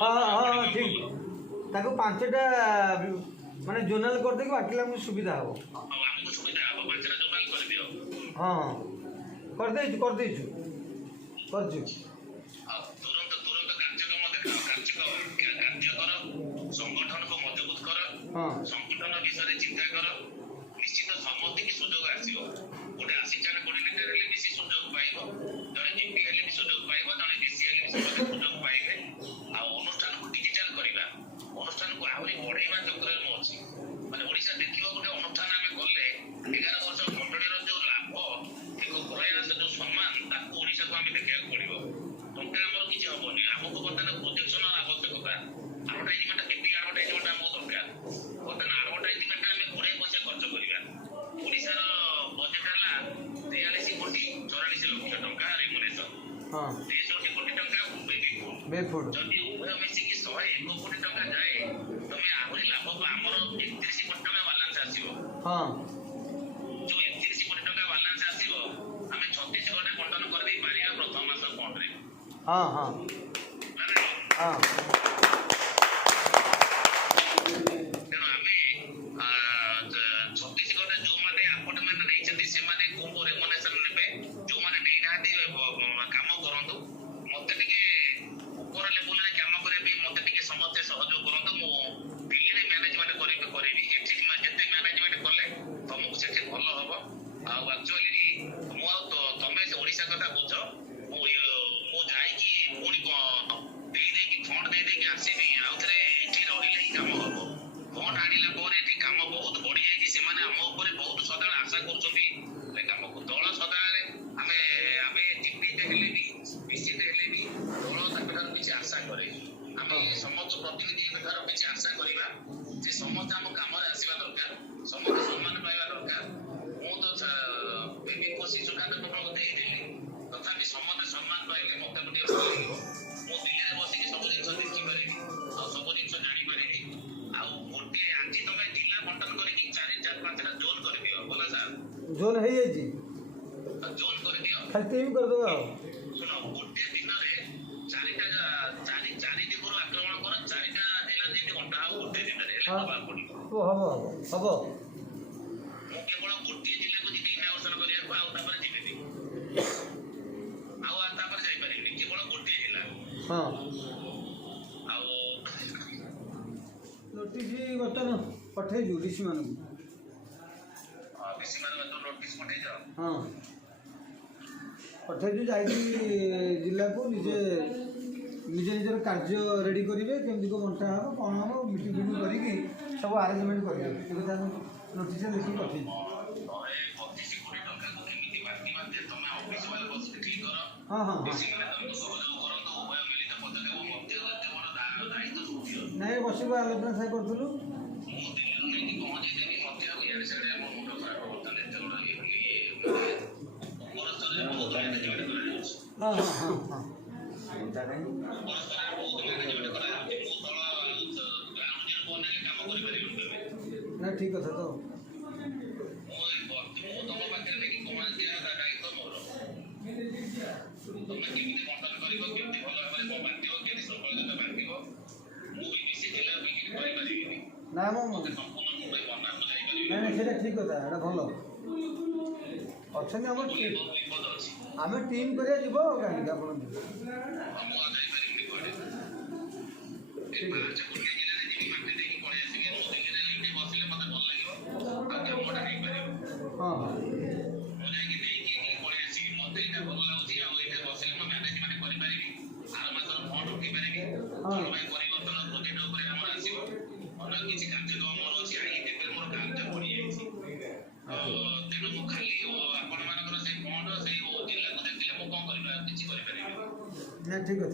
हाँ हाँ ठीक ताको 5टा माने जोनाल कर देके बाटिला हमको सुविधा हो हाँ कर दे कर दे संगठन को मजबूत कर संगठन विषय चिंता कर निश्चित समस्त की सुजोग आसीबो गोटे असिस्टेंट कोऑर्डिनेटर हेले भी सुजोग पाइबो जने जीपी हेले भी सुजोग पाइबो जने डीसी हेले भी सुजोग पाइबे आ अनुष्ठान को डिजिटल करिबा अनुष्ठान को आहुरी बढ़ाइबा चक्र में अछि माने ओडिसा देखिबो गोटे अनुष्ठान हमें करले 11 वर्ष मंडली रो जो लाभ एको प्रयास जो सम्मान ताको ओडिसा को हमें देखिया पड़िबो टंका हमर किछ होबनी हमको बर्तमान प्रोजेक्शन आवश्यकता एडवर्टाइजमेंट केपी एडवर्टाइजमेंट हमको दरकार बर्तमान एडवर्टाइजमेंट में गुणे पैसा खर्च करिबा ओडिसा रो बजेट हला 43 कोटी 44 लाख टंका रेमुनेशन हां 63 कोटी टंका बेफुड जदि उभय मिसी की 101 कोटी टंका जाए तमे आहुरी लाभ हमर 31 कोटी टंका बैलेंस आसीबो हां जो 31 कोटी टंका बैलेंस आसीबो हमें 36 घंटा बंटन कर दे पारिया प्रथम मास फंड रे हां हां हां जोन है जी जोन कर दियो खाली टीम कर दो सुनो गोटे दिन रे चारिटा चारि दिगुर आक्रमण कर चारिटा जिला 3 घंटा हो गोटे दिन रे हबा पड़िबो तो हबो मु केवल गोटे जिला को जिते इनाग्रेशन करिया को आउ तापर जिबेबी आउ तापर जाई परिबी केवल गोटे जिला हां आउ नोटिस बटन पठे जुडिसी मानू हाँ पठे जा जिला को निजे निजे निजर कार्य रेडी करेंगे केमती को बंटा हम कौन हम मीटिंग फिटिंग करके सब आरेंजमेंट करेंगे नोटिस लिखी पठे हाँ हाँ नहीं बस आलोचना साइ करूँ हाँ हाँ हाँ हाँ ना ठीक है तो ना नहीं से ठीक कथा एटा भल अच्छा आम टीम करिया जीव कहीं हाँ ठीक है।